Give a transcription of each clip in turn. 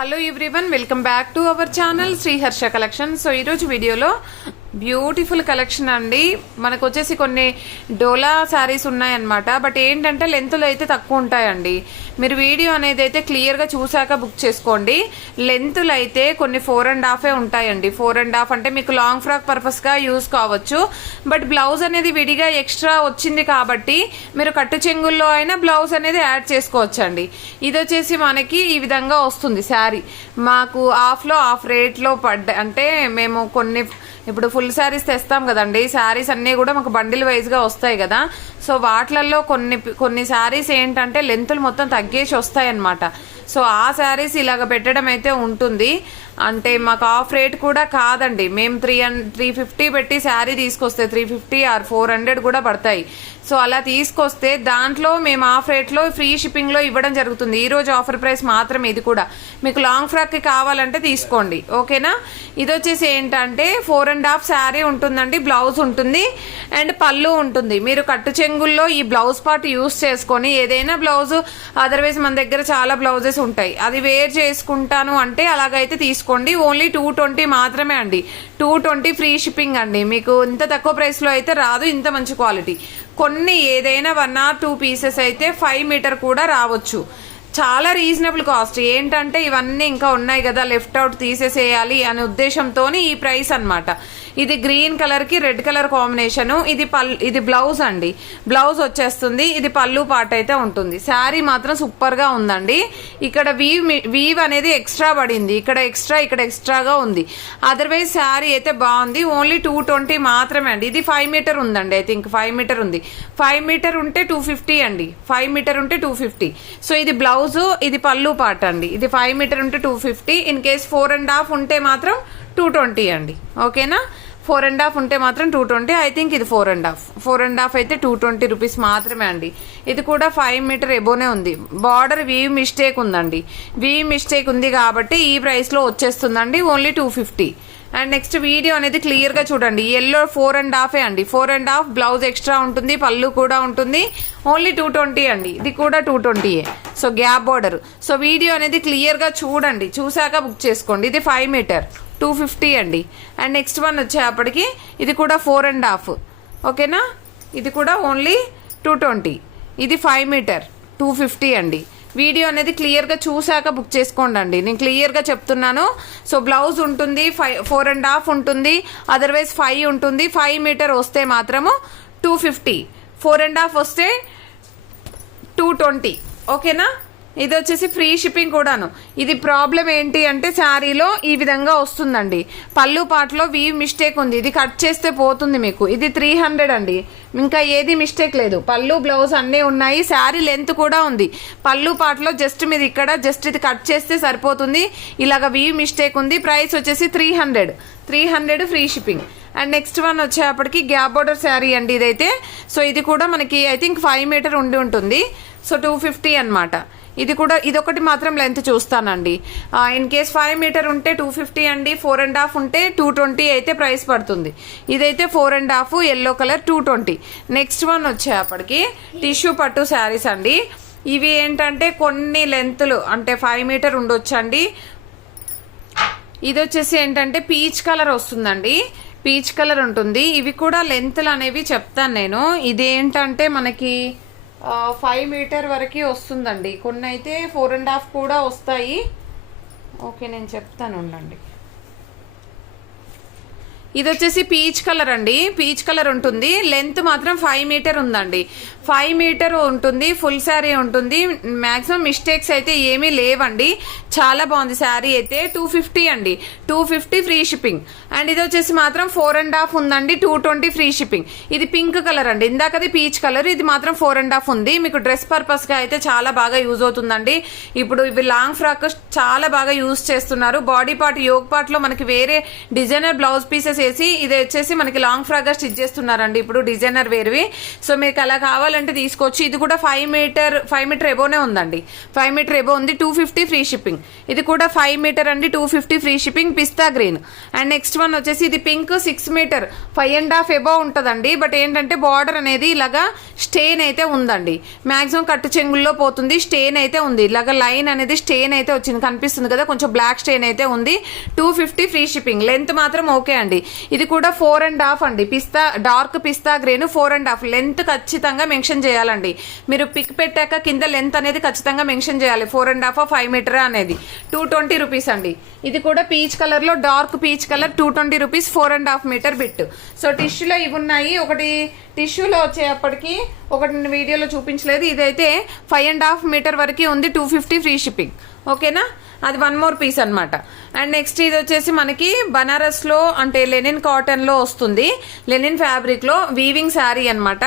Hello everyone, welcome back to our channel Sri Harsha collection. So ఈరోజు వీడియోలో beautiful collection అండి. మనకు వచ్చేసి కొన్ని డోలా శారీస్ ఉన్నాయన్నమాట. బట్ ఏంటంటే లెంత్లు అయితే తక్కువ ఉంటాయండి. మీరు వీడియో అనేది అయితే క్లియర్గా చూసాక బుక్ చేసుకోండి. లెంత్లు అయితే కొన్ని 4.5 ఉంటాయండి. 4.5 అంటే మీకు లాంగ్ ఫ్రాక్ పర్పస్గా యూజ్ కావచ్చు. బట్ బ్లౌజ్ అనేది విడిగా ఎక్స్ట్రా వచ్చింది కాబట్టి మీరు కట్టు చెంగుల్లో అయినా బ్లౌజ్ అనేది యాడ్ చేసుకోవచ్చండి. ఇది వచ్చేసి మనకి ఈ విధంగా వస్తుంది శారీ. మాకు హాఫ్ రేట్లో అంటే మేము కొన్ని ఇప్పుడు ఫుల్ శారీస్ తెస్తాం కదండి. శారీస్ అన్నీ కూడా మాకు బండిల్ వైజ్గా వస్తాయి కదా. సో వాటిలలో కొన్ని శారీస్ ఏంటంటే లెంతులు మొత్తం తగ్గేసి వస్తాయి అన్నమాట. సో ఆ శారీస్ ఇలాగ పెట్టడం అయితే ఉంటుంది. అంటే మాకు హాఫ్ రేట్ కూడా కాదండి. మేము 350 పెట్టి శారీ తీసుకొస్తే 350 ఆర్ 400 కూడా పడతాయి. సో అలా తీసుకొస్తే దాంట్లో మేము హాఫ్ రేట్లో ఫ్రీ షిప్పింగ్లో ఇవ్వడం జరుగుతుంది. ఈ రోజు ఆఫర్ ప్రైస్ మాత్రమే. ఇది కూడా మీకు లాంగ్ ఫ్రాక్కి కావాలంటే తీసుకోండి, ఓకేనా. ఇది వచ్చేసి ఏంటంటే 4.5 శారీ ఉంటుందండి. బ్లౌజ్ ఉంటుంది అండ్ పళ్ళు ఉంటుంది. మీరు కట్టు చెంగుల్లో ఈ బ్లౌజ్ పార్ట్ యూస్ చేసుకొని ఏదైనా బ్లౌజ్, అదర్వైజ్ మన దగ్గర చాలా బ్లౌజెస్ ఉంటాయి, అది వేర్ చేసుకుంటాను అంటే అలాగైతే తీసుకోండి. ఓన్లీ 220 మాత్రమే అండి. 220 ఫ్రీ షిప్పింగ్ అండి. మీకు ఇంత తక్కువ ప్రైస్లో అయితే రాదు, ఇంత మంచి క్వాలిటీ. కొన్ని ఏదైనా 1 or 2 పీసెస్ అయితే 5 మీటర్ కూడా రావచ్చు. చాలా రీజనబుల్ కాస్ట్. ఏంటంటే ఇవన్నీ ఇంకా ఉన్నాయి కదా, లెఫ్ట్ అవుట్ తీసేసేయాలి అనే ఉద్దేశంతో ఈ ప్రైస్ అన్నమాట. ఇది గ్రీన్ కలర్ కి రెడ్ కలర్ కాంబినేషన్. ఇది బ్లౌజ్ అండి. బ్లౌజ్ వచ్చేస్తుంది. ఇది పళ్ళు పార్ట్ అయితే ఉంటుంది. శారీ మాత్రం సూపర్ గా ఉందండి. ఇక్కడ వీవ్ అనేది ఎక్స్ట్రా పడింది. ఇక్కడ ఎక్స్ట్రాగా ఉంది. అదర్వైజ్ శారీ అయితే బాగుంది. ఓన్లీ 220 మాత్రమే అండి. ఇది 5 మీటర్ ఉందండి. ఐ థింక్ 5 మీటర్ ఉంది. 5 మీటర్ ఉంటే 250 అండి. 5 మీటర్ ఉంటే 250. సో ఇది బ్లౌజ్, ఇది పళ్ళు పార్ట్ అండి. ఇది 5 మీటర్ ఉంటే 250. ఇన్ కేస్ 4.5 ఉంటే మాత్రం 220 అండి, ఓకేనా. 4.5 ఉంటే మాత్రం 220. ఐ థింక్ ఇది 4.5 అయితే 220 రూపీస్ మాత్రమే అండి. ఇది కూడా 5 మీటర్ ఎబోనే ఉంది. బార్డర్ వీవ్ మిస్టేక్ ఉందండి. వీవ్ మిస్టేక్ ఉంది కాబట్టి ఈ ప్రైస్ లో వచ్చేస్తుందండి. ఓన్లీ 250. అండ్ నెక్స్ట్ వీడియో అనేది క్లియర్ గా చూడండి. ఎల్లో 4.5 అండి. 4.5 బ్లౌజ్ ఎక్స్ట్రా ఉంటుంది, పళ్ళు కూడా ఉంటుంది. ఓన్లీ 220 అండి. ఇది కూడా 220. So gap border. So video అనేది క్లియర్ గా చూడండి, చూసాక బుక్ చేసుకోండి. ఇది 5 మీటర్ 250 అండి. అండ్ నెక్స్ట్ వన్ వచ్చేప్పటికి ఇది కూడా 4.5, ఓకేనా. ఇది కూడా ఓన్లీ 220. ఇది 5 మీటర్ 250 అండి. వీడియో అనేది క్లియర్గా చూసాక బుక్ చేసుకోండి అండి. నేను క్లియర్గా చెప్తున్నాను. సో బ్లౌజ్ ఉంటుంది, 4.5 ఉంటుంది, అదర్వైజ్ 5 ఉంటుంది. 5 మీటర్ వస్తే మాత్రము 250, 4.5 వస్తే 220, ఓకేనా. ఇది వచ్చేసి ఫ్రీ షిప్పింగ్ కూడాను. ఇది ప్రాబ్లం ఏంటి అంటే శారీలో ఈ విధంగా వస్తుందండి. పళ్ళు పాటలో వీవ్ మిస్టేక్ ఉంది. ఇది కట్ చేస్తే పోతుంది మీకు. ఇది 300 అండి. ఇంకా ఏది మిస్టేక్ లేదు. పళ్ళు బ్లౌజ్ అన్నీ ఉన్నాయి. శారీ లెంత్ కూడా ఉంది. పళ్ళు పాటలో జస్ట్ మీరు ఇక్కడ జస్ట్ ఇది కట్ చేస్తే సరిపోతుంది. ఇలాగ వీవ్ మిస్టేక్ ఉంది. ప్రైస్ వచ్చేసి 300 free shipping. And next one వచ్చేప్పటికి గ్యాప్ బోర్డర్ శారీ అండి ఇదైతే. సో ఇది కూడా మనకి ఐ థింక్ 5 మీటర్ ఉండి ఉంటుంది. సో 250 అనమాట. ఇది కూడా ఇదొకటి మాత్రం లెంత్ చూస్తానండి. ఇన్ కేస్ 5 మీటర్ ఉంటే 250 అండి. 4.5 ఉంటే 220 అయితే ప్రైస్ పడుతుంది. ఇదైతే 4.5 ఎల్లో కలర్ 220. నెక్స్ట్ వన్ వచ్చేప్పటికి టిష్యూ పట్టు శారీస్ అండి. ఇవి ఏంటంటే కొన్ని లెంత్లు అంటే 5 మీటర్ ఉండొచ్చండి. ఇది వచ్చేసి ఏంటంటే పీచ్ కలర్ వస్తుందండి. పీచ్ కలర్ ఉంటుంది. ఇవి కూడా లెంత్లు అనేవి చెప్తాను నేను. ఇదేంటంటే మనకి 5 మీటర్ వరకు వస్తుందండి. కొన్ని అయితే 4.5 కూడా వస్తాయి. ఓకే, నేను చెప్తాను ఉండండి. ఇది వచ్చేసి పీచ్ కలర్ అండి. పీచ్ కలర్ ఉంటుంది. లెంత్ మాత్రం 5 మీటర్ ఉందండి. 5 మీటర్ ఉంటుంది. ఫుల్ శారీ ఉంటుంది. మాక్సిమం మిస్టేక్స్ అయితే ఏమీ లేవండి. చాలా బాగుంది శారీ అయితే. 250 అండి. 250 ఫ్రీ షిప్పింగ్. అండ్ ఇది వచ్చేసి మాత్రం 4.5 ఉందండి. 220 ఫ్రీ షిప్పింగ్. ఇది పింక్ కలర్ అండి. ఇందాకది పీచ్ కలర్. ఇది మాత్రం 4.5 ఉంది. మీకు డ్రెస్ పర్పస్ గా అయితే చాలా బాగా యూజ్ అవుతుందండి. ఇప్పుడు ఇవి లాంగ్ ఫ్రాక్ చాలా బాగా యూజ్ చేస్తున్నారు. బాడీ పార్ట్ యోగ్ పార్ట్ లో మనకి వేరే డిజైనర్ బ్లౌజ్ పీసెస్ బార్డర్స్ వేసి ఇది వచ్చేసి మనకి లాంగ్ ఫ్రాక్ గా స్టిచ్ చేస్తున్నారండి ఇప్పుడు డిజైనర్ వేర్వి. సో మీకు అలా కావాలంటే తీసుకోవచ్చు. ఇది కూడా 5 మీటర్ ఎబోనే ఉందండి. 5 మీటర్ ఎబో ఉంది. 250 ఫ్రీ షిప్పింగ్. ఇది కూడా 5 మీటర్ అండి. 250 free shipping. Pista green. And next one వచ్చేసి ఇది పింక్ 6 మీటర్ 5.5 ఎబో ఉంటుందండి. బట్ ఏంటంటే బార్డర్ అనేది ఇలాగా స్టెయిన్ అయితే ఉందండి. మాక్సిమం కట్టు చెంగుల్లో పోతుంది. స్టెయిన్ అయితే ఉంది. ఇలాగా లైన్ అనేది స్టెయిన్ అయితే వచ్చింది, కనిపిస్తుంది కదా, కొంచెం బ్లాక్ స్టెయిన్ అయితే ఉంది. 250 ఫ్రీ షిప్పింగ్. లెంత్ మాత్రం ఓకే అండి. ఇది కూడా 4.5 అండి. డార్క్ పిస్తా గ్రీన్ 4.5. లెంత్ ఖచ్చితంగా మెన్షన్ చేయాలండి. మీరు పిక్ పెట్టాక కింద లెంత్ అనేది ఖచ్చితంగా మెన్షన్ చేయాలి. 4.5 5 మీటర్ అనేది. 220 రూపీస్ అండి. ఇది కూడా పీచ్ కలర్ లో, dark peach colour, 220 rupees. 4.5 metre bit. So టిష్యూలో ఇవి ఉన్నాయి. ఒకటి టిష్యూలో వచ్చేప్పటికి ఒకటి వీడియోలో చూపించలేదు. ఇదైతే 5.5 మీటర్ వరకు ఉంది. 250 ఫ్రీ షిప్పింగ్. ఓకేనా, అది 1 మోర్ పీస్ అనమాట. అండ్ నెక్స్ట్ ఇది వచ్చేసి మనకి బనారస్ లో అంటే లెనిన్ కాటన్ లో వస్తుంది. లెనిన్ ఫ్యాబ్రిక్ లో వీవింగ్ శారీ అనమాట.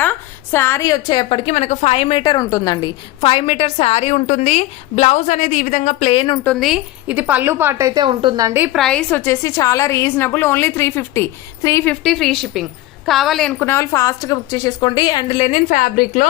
శారీ వచ్చేప్పటికి మనకు 5 మీటర్ ఉంటుందండి. 5 మీటర్ శారీ ఉంటుంది. బ్లౌజ్ అనేది ఈ విధంగా ప్లెయిన్ ఉంటుంది. ఇది పళ్ళు పార్ట్ అయితే ఉంటుందండి. ప్రైస్ వచ్చేసి చాలా రీజనబుల్. Only 350 free shipping. కావాలి అనుకున్న వాళ్ళు ఫాస్ట్ గా బుక్ చేసేసుకోండి. అండ్ లెనిన్ ఫ్యాబ్రిక్ లో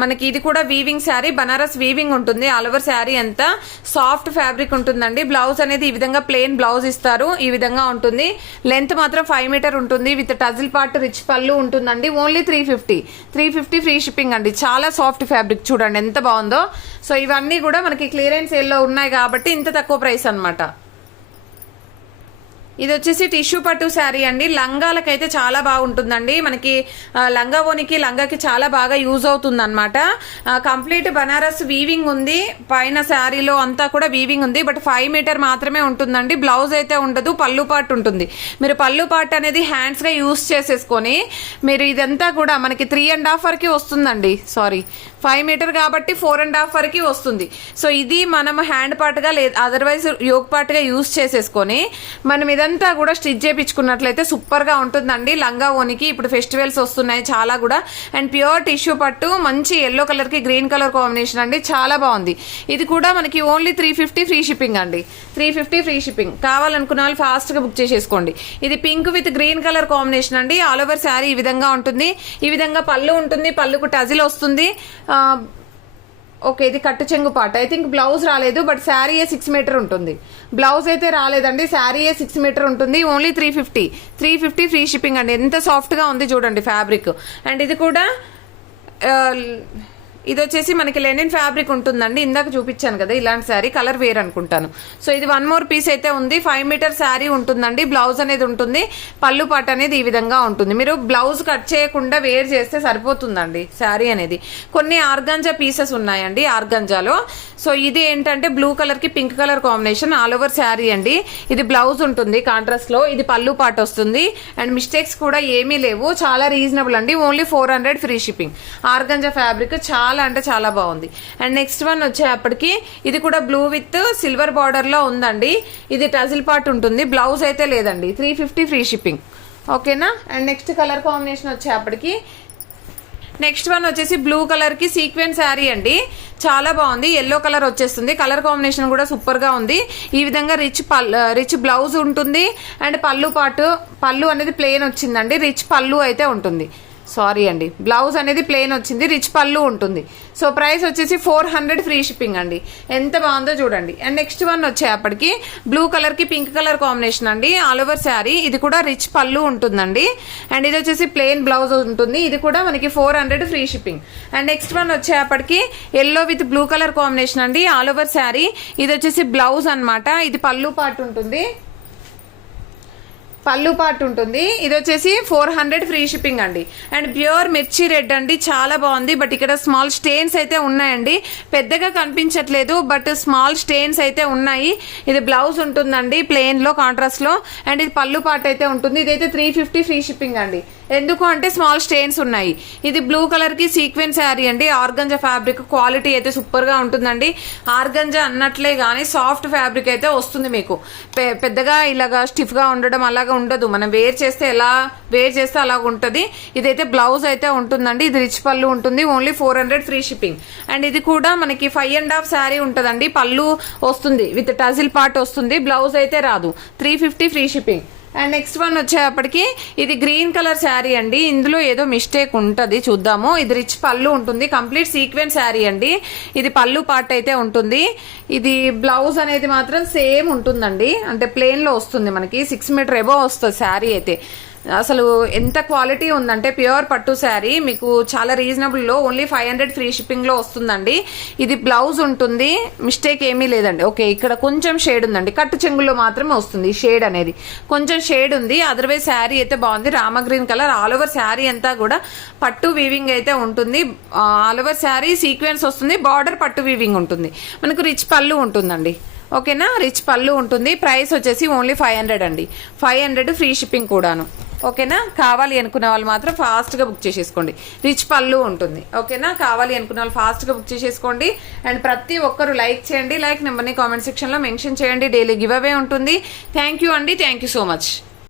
మనకి ఇది కూడా వీవింగ్ శారీ, బనారస్ వీవింగ్ ఉంటుంది. ఆల్ ఓవర్ శారీ అంతా సాఫ్ట్ ఫ్యాబ్రిక్ ఉంటుందండి. బ్లౌజ్ అనేది ఈ విధంగా ప్లెయిన్ బ్లౌజ్ ఇస్తారు. ఈ విధంగా ఉంటుంది. లెంత్ మాత్రం 5 మీటర్ ఉంటుంది. విత్ టజిల్ పార్ట్ రిచ్ పళ్ళు ఉంటుందండి. ఓన్లీ 350 ఫ్రీ షిప్పింగ్ అండి. చాలా సాఫ్ట్ ఫ్యాబ్రిక్, చూడండి ఎంత బాగుందో. సో ఇవన్నీ కూడా మనకి క్లియరెన్స్ సేల్ లో ఉన్నాయి కాబట్టి ఇంత తక్కువ ప్రైస్ అనమాట. ఇది వచ్చేసి టిష్యూ పట్టు శారీ అండి. లంగాలకైతే చాలా బాగుంటుందండి. మనకి లంగా ఓనికి లంగాకి చాలా బాగా యూజ్ అవుతుంది అనమాట. కంప్లీట్ బనారస్ వీవింగ్ ఉంది. పైన శారీలో అంతా కూడా వీవింగ్ ఉంది. బట్ 5 మీటర్ మాత్రమే ఉంటుందండి. బ్లౌజ్ అయితే ఉండదు. పళ్ళు పార్ట్ ఉంటుంది. మీరు పళ్ళు పార్ట్ అనేది హ్యాండ్స్ గా యూజ్ చేసేసుకొని మీరు ఇదంతా కూడా మనకి 3.5 వరకు వస్తుందండి. సారీ, 5 మీటర్ కాబట్టి 4.5 వరకు వస్తుంది. సో ఇది మనం హ్యాండ్ పార్ట్ గా లేదు, అదర్వైజ్ యోగ్ పార్ట్ గా యూజ్ చేసేసుకొని మనం ఇదంతా కూడా స్టిచ్ చేయించుకున్నట్లయితే సూపర్ గా ఉంటుందండి. లంగా ఓనికి ఇప్పుడు ఫెస్టివల్స్ వస్తున్నాయి చాలా కూడా. అండ్ ప్యూర్ టిష్యూ పట్టు, మంచి ఎల్లో కలర్ కి గ్రీన్ కలర్ కాంబినేషన్ అండి. చాలా బాగుంది. ఇది కూడా మనకి ఓన్లీ 350 ఫ్రీ షిప్పింగ్ అండి. 350 ఫ్రీ షిప్పింగ్. కావాలనుకున్న వాళ్ళు ఫాస్ట్ గా బుక్ చేసేసుకోండి. ఇది pink with green colour combination అండి. ఆల్ ఓవర్ శారీ ఈ విధంగా ఉంటుంది. ఈ విధంగా పళ్ళు ఉంటుంది. పళ్ళుకు టజిల్ వస్తుంది. ఓకే, ఇది కట్టు చెంగు పార్ట్. ఐ థింక్ బ్లౌజ్ రాలేదు, బట్ శారీ 6 మీటర్ ఉంటుంది. బ్లౌజ్ అయితే రాలేదండి. శారీ 6 మీటర్ ఉంటుంది. ఓన్లీ 350 ఫ్రీ షిప్పింగ్ అండి. ఎంత సాఫ్ట్ గా ఉంది చూడండి ఫ్యాబ్రిక్. అండ్ ఇది కూడా ఇది వచ్చేసి మనకి లెనిన్ ఫ్యాబ్రిక్ ఉంటుందండి. ఇందాక చూపించాను కదా ఇలాంటి శారీ, కలర్ వేర్ అనుకుంటాను. సో ఇది 1 మోర్ పీస్ అయితే ఉంది. 5 మీటర్ శారీ ఉంటుందండి. బ్లౌజ్ అనేది ఉంటుంది. పళ్ళు పాట అనేది ఈ విధంగా ఉంటుంది. మీరు బ్లౌజ్ కట్ చేయకుండా వేర్ చేస్తే సరిపోతుందండి శారీ అనేది. కొన్ని ఆర్గాంజా పీసెస్ ఉన్నాయండి ఆర్గాంజాలో. సో ఇది ఏంటంటే బ్లూ కలర్ కి pink colour combination all over sari అండి. ఇది బ్లౌజ్ ఉంటుంది కాంట్రాస్ట్ లో. ఇది పళ్ళు పాట వస్తుంది. అండ్ మిస్టేక్స్ కూడా ఏమీ లేవు. చాలా రీజనబుల్ అండి. Only 400 free shipping. Organza fabric చాలా అంటే చాలా బాగుంది. అండ్ నెక్స్ట్ వన్ వచ్చేప్పటికి ఇది కూడా బ్లూ విత్ సిల్వర్ బార్డర్ లో ఉందండి. ఇది టజిల్ పార్ట్ ఉంటుంది. బ్లౌజ్ అయితే లేదండి. 350 ఫ్రీ షిప్పింగ్. ఓకేనా. అండ్ నెక్స్ట్ కలర్ కాంబినేషన్ వచ్చేప్పటికి నెక్స్ట్ వన్ వచ్చేసి బ్లూ కలర్ కి సీక్వెన్స్ శారీ అండి. చాలా బాగుంది. ఎల్లో కలర్ వచ్చేస్తుంది. కలర్ కాంబినేషన్ కూడా సూపర్ గా ఉంది. ఈ విధంగా రిచ్ బ్లౌజ్ ఉంటుంది. అండ్ పళ్ళు అనేది ప్లెయిన్ వచ్చిందండి. రిచ్ పళ్ళు అయితే ఉంటుంది. సారీ అండి, బ్లౌజ్ అనేది ప్లెయిన్ వచ్చింది. రిచ్ పళ్ళు ఉంటుంది. సో ప్రైస్ వచ్చేసి 400 ఫ్రీ షిప్పింగ్ అండి. ఎంత బాగుందో చూడండి. అండ్ నెక్స్ట్ వన్ వచ్చేప్పటికి బ్లూ కలర్ కి పింక్ కలర్ కాంబినేషన్ అండి. All over sari. ఇది కూడా రిచ్ పళ్ళు ఉంటుందండి. అండ్ ఇది వచ్చేసి ప్లెయిన్ బ్లౌజ్ ఉంటుంది. ఇది కూడా మనకి 400 free shipping. And next one వచ్చేప్పటికి yellow with blue colour combination అండి. All over sari. ఇది వచ్చేసి బ్లౌజ్ అన్నమాట. ఇది పళ్ళు పార్ట్ ఉంటుంది. పళ్ళు పార్ట్ ఉంటుంది. ఇది వచ్చేసి 400 ఫ్రీ షిప్పింగ్ అండి. అండ్ ప్యూర్ మిర్చి రెడ్ అండి. చాలా బాగుంది. బట్ ఇక్కడ స్మాల్ స్టెయిన్స్ అయితే ఉన్నాయండి. పెద్దగా కనిపించట్లేదు, బట్ స్మాల్ స్టెయిన్స్ అయితే ఉన్నాయి. ఇది బ్లౌజ్ ఉంటుందండి ప్లెయిన్ లో కాంట్రాస్ట్ లో. అండ్ ఇది పళ్ళు పార్ట్ అయితే ఉంటుంది. ఇదైతే 350 ఫ్రీ షిప్పింగ్ అండి. ఎందుకు అంటే స్మాల్ స్టెయిన్స్ ఉన్నాయి. ఇది బ్లూ కలర్ కి సీక్వెన్స్ శారీ అండి. ఆర్గంజా ఫ్యాబ్రిక్ క్వాలిటీ అయితే సూపర్ గా ఉంటుందండి. ఆర్గంజా అన్నట్లే గానీ సాఫ్ట్ ఫ్యాబ్రిక్ అయితే వస్తుంది మీకు. పెద్దగా ఇలాగా స్టిఫ్ గా ఉండడం అలాగా ఉండదు. మనం వేర్ చేస్తే అలా ఉంటది. ఇదైతే బ్లౌజ్ అయితే ఉంటుందండి. ఇది రిచ్ పళ్ళు ఉంటుంది. Only 400 free shipping. అండ్ ఇది కూడా మనకి 5.5 శారీ ఉంటదండి. పళ్ళు వస్తుంది విత్ టజిల్ పార్ట్ వస్తుంది. బ్లౌజ్ అయితే రాదు. 350 free shipping. And next one వచ్చేటప్పటికి ఇది గ్రీన్ కలర్ శారీ అండి. ఇందులో ఏదో మిస్టేక్ ఉంటుంది, చూద్దాము. ఇది రిచ్ పళ్ళు ఉంటుంది, కంప్లీట్ సీక్వెన్స్ శారీ అండి. ఇది పళ్ళు పార్ట్ అయితే ఉంటుంది. ఇది బ్లౌజ్ అనేది మాత్రం సేమ్ ఉంటుందండి, అంటే ప్లెయిన్ లో వస్తుంది మనకి. 6 మీటర్ ఎబో వస్తుంది శారీ అయితే. అసలు ఎంత క్వాలిటీ ఉందంటే ప్యూర్ పట్టు శారీ, మీకు చాలా రీజనబుల్ లో ఓన్లీ 500 ఫ్రీ షిప్పింగ్ లో వస్తుందండి. ఇది బ్లౌజ్ ఉంటుంది, మిస్టేక్ ఏమీ లేదండి. ఓకే, ఇక్కడ కొంచెం షేడ్ ఉందండి, కట్టు చెంగుల్లో మాత్రమే వస్తుంది షేడ్ అనేది, కొంచెం షేడ్ ఉంది. అదర్వైజ్ శారీ అయితే బాగుంది. Rama green colour. All over sari అంతా కూడా పట్టు వీవింగ్ అయితే ఉంటుంది. ఆల్ ఓవర్ శారీ సీక్వెన్స్ వస్తుంది, బార్డర్ పట్టు వీవింగ్ ఉంటుంది. మనకు రిచ్ పళ్ళు ఉంటుందండి. ఓకేనా, రిచ్ పళ్ళు ఉంటుంది. ప్రైస్ వచ్చేసి ఓన్లీ 500 అండి. 500 ఫ్రీ షిప్పింగ్ కూడాను. ఓకేనా, కావాలి అనుకునే వాళ్ళు మాత్రం ఫాస్ట్గా బుక్ చేసేసుకోండి. రిచ్ పళ్ళు ఉంటుంది. ఓకేనా, కావాలి అనుకునే వాళ్ళు ఫాస్ట్గా బుక్ చేసేసుకోండి. అండ్ ప్రతి ఒక్కరు లైక్ చేయండి. లైక్ నెంబర్ని కామెంట్ సెక్షన్లో మెన్షన్ చేయండి. డైలీ గివ్ అవే ఉంటుంది. థ్యాంక్ యూ అండి, థ్యాంక్ యూ సో మచ్.